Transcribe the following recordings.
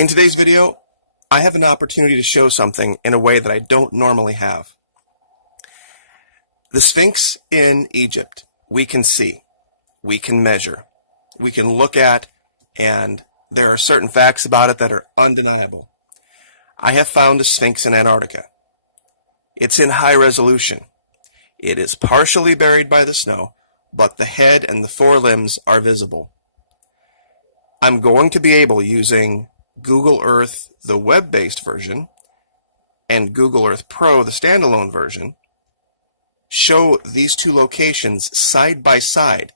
In today's video, I have an opportunity to show something in a way that I don't normally have. The Sphinx in Egypt, we can see, we can measure, we can look at, and there are certain facts about it that are undeniable. I have found a Sphinx in Antarctica. It's in high resolution. It is partially buried by the snow, but the head and the forelimbs are visible. I'm going to be able, using Google Earth, the web-based version, and Google Earth Pro, the standalone version, show these two locations side by side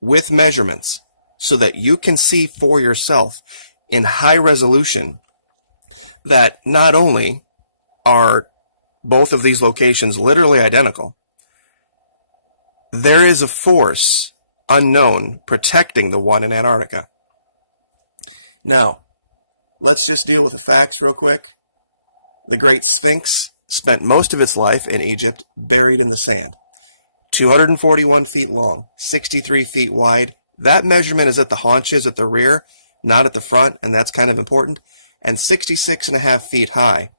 with measurements so that you can see for yourself in high resolution that not only are both of these locations literally identical, there is a force unknown protecting the one in Antarctica. Now, let's just deal with the facts real quick. The Great Sphinx spent most of its life in Egypt buried in the sand. 241 feet long, 63 feet wide. That measurement is at the haunches at the rear, not at the front, and that's kind of important, and 66.5 feet high.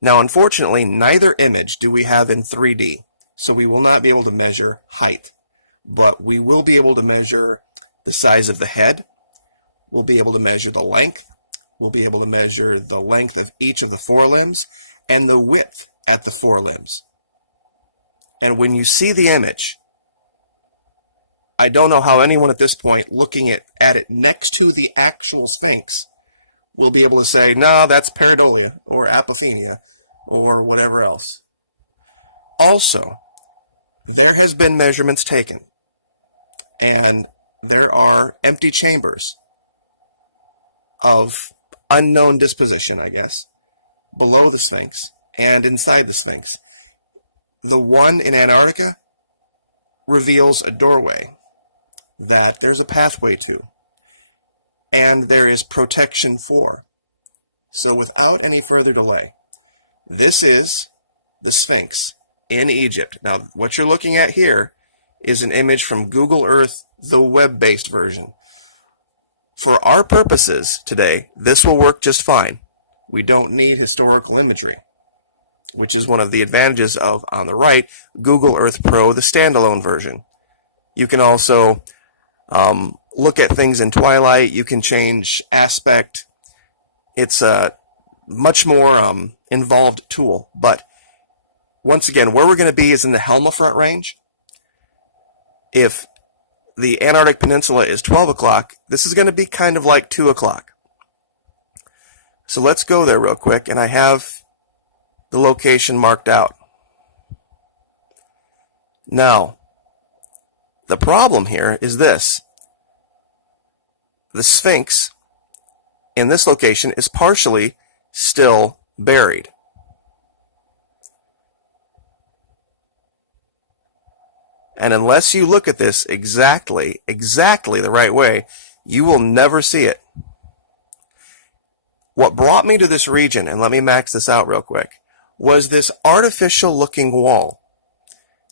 Now, unfortunately, neither image do we have in 3D, so we will not be able to measure height, but we will be able to measure the size of the head. We'll be able to measure the length. We'll be able to measure the length of each of the forelimbs and the width at the forelimbs. And when you see the image, I don't know how anyone at this point looking at it next to the actual Sphinx will be able to say, no, that's pareidolia or apophenia or whatever else. Also, there has been measurements taken, and there are empty chambers of unknown disposition, I guess, below the Sphinx and inside the Sphinx. The one in Antarctica reveals a doorway that there's a pathway to, and there is protection for. So without any further delay, this is the Sphinx in Egypt. Now, what you're looking at here is an image from Google Earth, the web-based version. For our purposes today, this will work just fine. We don't need historical imagery, which is one of the advantages of, on the right, Google Earth Pro, the standalone version. You can also look at things in twilight. You can change aspect. It's a much more involved tool. But once again, where we're going to be is in the Helmafront range. If the Antarctic Peninsula is 12 o'clock, this is going to be kind of like 2 o'clock. So let's go there real quick, and I have the location marked out. Now, the problem here is this. The Sphinx in this location is partially still buried. And unless you look at this exactly the right way, you will never see it. What brought me to this region, and let me max this out real quick, was this artificial looking wall.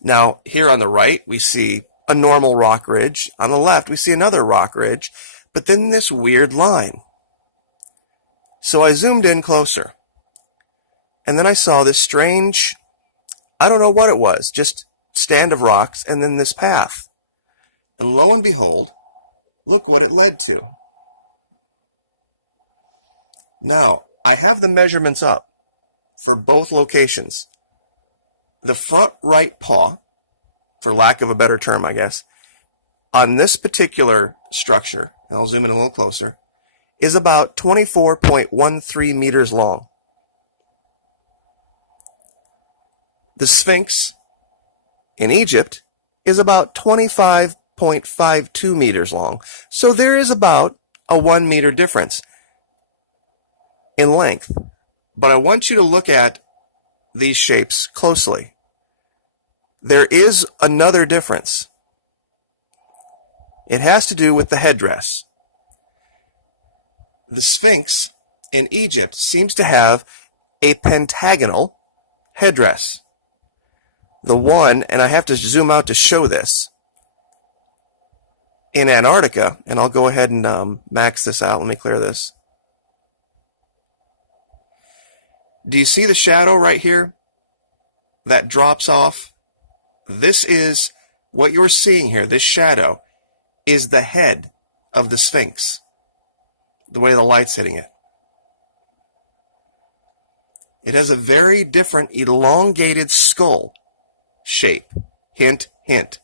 Now, here on the right, we see a normal rock ridge. On the left, we see another rock ridge, but then this weird line. So I zoomed in closer, and then I saw this strange, I don't know what it was, just stand of rocks, and then this path. And lo and behold, look what it led to. Now, I have the measurements up for both locations. The front right paw, for lack of a better term, I guess, on this particular structure, and I'll zoom in a little closer, is about 24.13 meters long. The Sphinx in Egypt is about 25.52 meters long. So there is about a 1 meter difference in length. But I want you to look at these shapes closely. There is another difference. It has to do with the headdress. The Sphinx in Egypt seems to have a pentagonal headdress. The one, and I have to zoom out to show this, in Antarctica, and I'll go ahead and max this out. Let me clear this. Do you see the shadow right here that drops off? This is what you're seeing here. This shadow is the head of the Sphinx, the way the light's hitting it. It has a very different elongated skull shape. Hint, hint.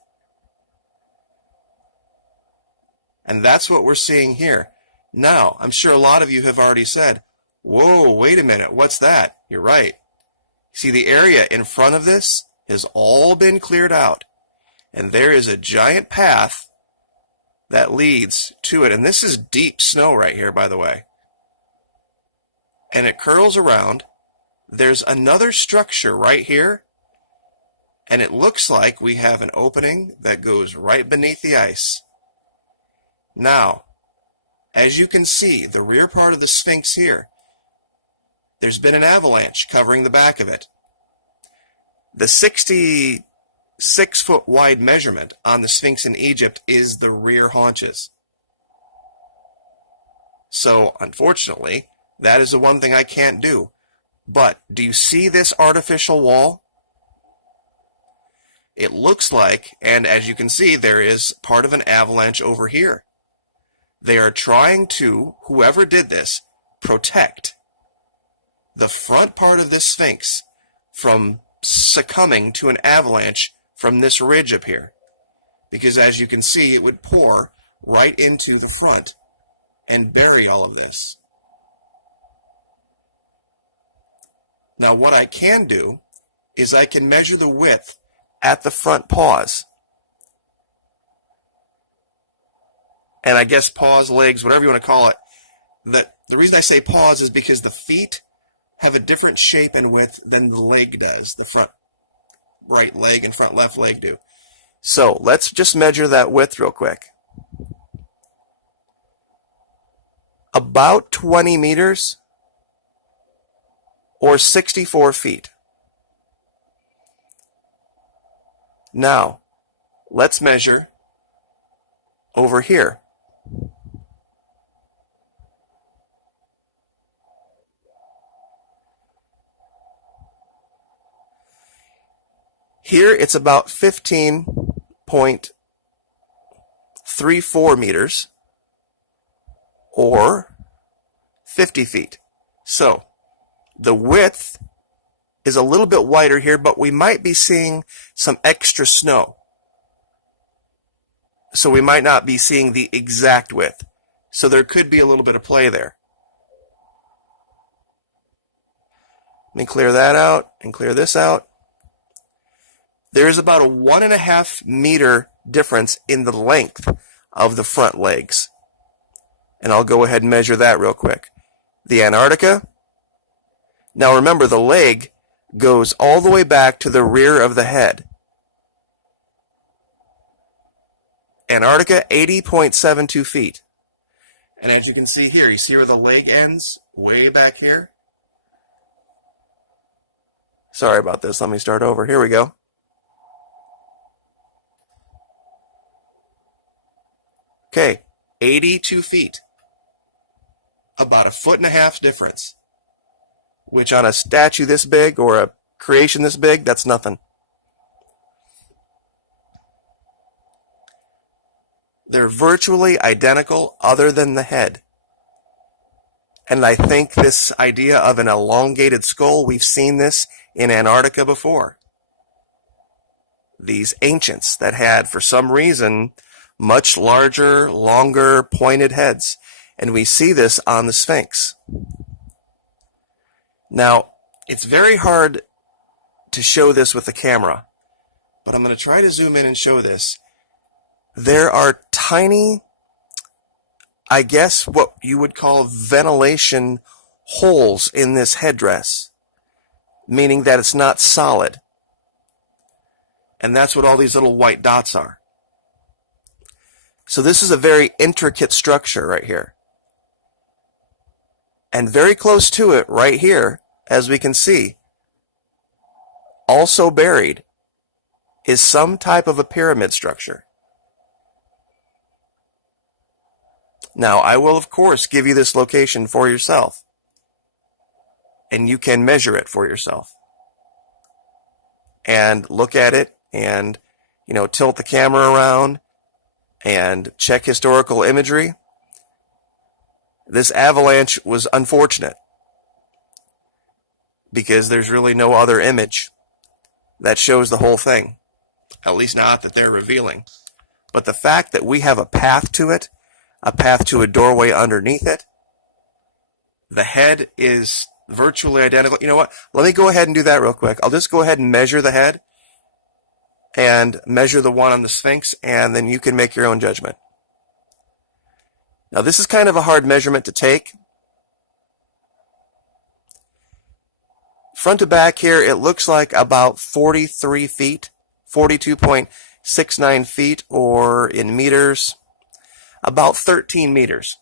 And that's what we're seeing here. Now, I'm sure a lot of you have already said, whoa, wait a minute, what's that? You're right. See, the area in front of this has all been cleared out. And there is a giant path that leads to it. And this is deep snow right here, by the way. And it curls around. There's another structure right here. And it looks like we have an opening that goes right beneath the ice. Now, as you can see, the rear part of the Sphinx here, there's been an avalanche covering the back of it. The 66-foot wide measurement on the Sphinx in Egypt is the rear haunches. So, unfortunately, that is the one thing I can't do. But, do you see this artificial wall? It looks like, and as you can see, there is part of an avalanche over here. They are trying to, whoever did this, protect the front part of this Sphinx from succumbing to an avalanche from this ridge up here. Because as you can see, it would pour right into the front and bury all of this. Now what I can do is I can measure the width at the front paws. And I guess paws, legs, whatever you want to call it. The reason I say paws is because the feet have a different shape and width than the leg does. The front right leg and front left leg do. So let's just measure that width real quick. About 20 meters or 64 feet. Now, let's measure over here. Here it's about 15.34 meters or 50 feet. So the width is a little bit wider here, but we might be seeing some extra snow. So we might not be seeing the exact width. So there could be a little bit of play there. Let me clear that out and clear this out. There's about a 1.5 meter difference in the length of the front legs. And I'll go ahead and measure that real quick. The Antarctica. Now remember, the leg goes all the way back to the rear of the head. Antarctica, 80.72 feet. And as you can see here, you see where the leg ends? Way back here. Sorry about this. Let me start over. Here we go. Okay, 82 feet. About 1.5 foot difference. Which on a statue this big or a creation this big, that's nothing. They're virtually identical other than the head. And I think this idea of an elongated skull, we've seen this in Antarctica before. These ancients that had, for some reason, much larger, longer, pointed heads. And we see this on the Sphinx. Now, it's very hard to show this with the camera, but I'm going to try to zoom in and show this. There are tiny, I guess what you would call ventilation holes in this headdress, meaning that it's not solid. And that's what all these little white dots are. So this is a very intricate structure right here. And very close to it, right here, as we can see, also buried, is some type of a pyramid structure. Now, I will, of course, give you this location for yourself. and you can measure it for yourself. And look at it and, tilt the camera around and check historical imagery. This avalanche was unfortunate because there's really no other image that shows the whole thing, at least not that they're revealing. But the fact that we have a path to it, a path to a doorway underneath it, the head is virtually identical. You know what? Let me go ahead and do that real quick. I'll just go ahead and measure the head and measure the one on the Sphinx, and then you can make your own judgment. Now, this is kind of a hard measurement to take. Front to back here, it looks like about 43 feet, 42.69 feet, or in meters, about 13 meters.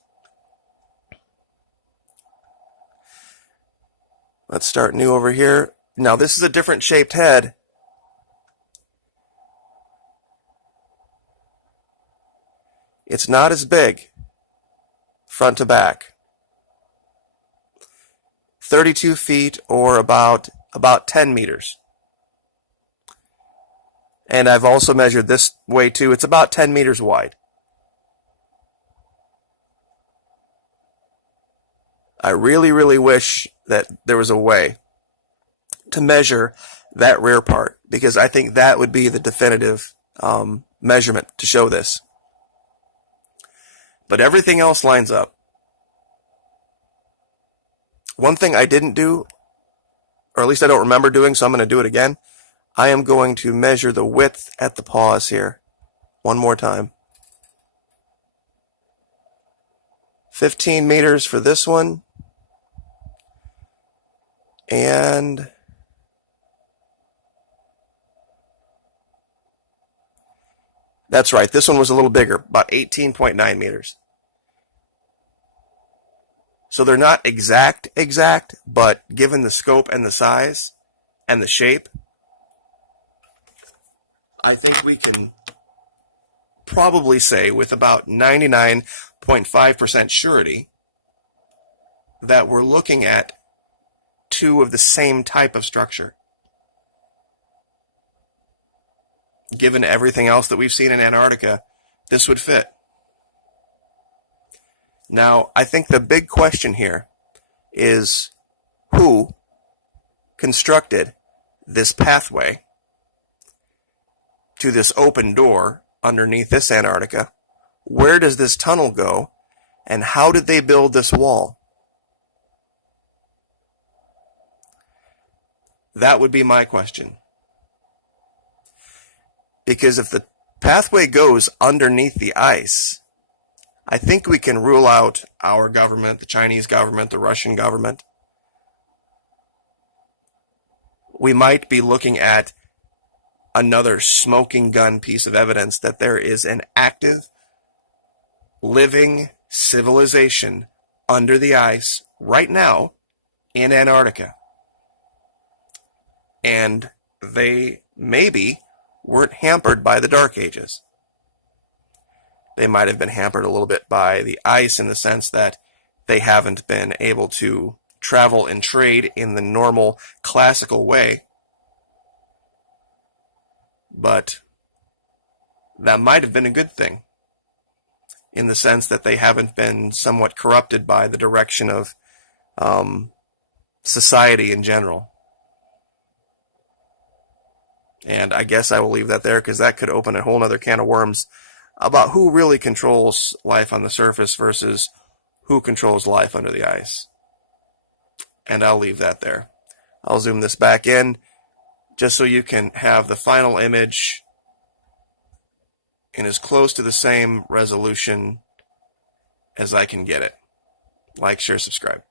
Let's start new over here. Now, this is a different shaped head. It's not as big, front to back. 32 feet, or about 10 meters. And I've also measured this way too. It's about 10 meters wide. I really, really wish that there was a way to measure that rear part, because I think that would be the definitive measurement to show this. But everything else lines up. One thing I didn't do, or at least I don't remember doing, so I'm going to do it again. I am going to measure the width at the paws here one more time. 15 meters for this one. And that's right, this one was a little bigger, about 18.9 meters. So they're not exact, but given the scope and the size and the shape, I think we can probably say with about 99.5% surety that we're looking at two of the same type of structure. Given everything else that we've seen in Antarctica, this would fit. Now, I think the big question here is who constructed this pathway to this open door underneath this Antarctica? Where does this tunnel go? And how did they build this wall? That would be my question. Because if the pathway goes underneath the ice, I think we can rule out our government, the Chinese government, the Russian government. We might be looking at another smoking gun piece of evidence that there is an active, living civilization under the ice right now in Antarctica. And they maybe weren't hampered by the Dark Ages. They might have been hampered a little bit by the ice in the sense that they haven't been able to travel and trade in the normal classical way. But that might have been a good thing in the sense that they haven't been somewhat corrupted by the direction of society in general. And I guess I will leave that there because that could open a whole other can of worms about who really controls life on the surface versus who controls life under the ice. And I'll leave that there. I'll zoom this back in just so you can have the final image in as close to the same resolution as I can get it. Like, share, subscribe.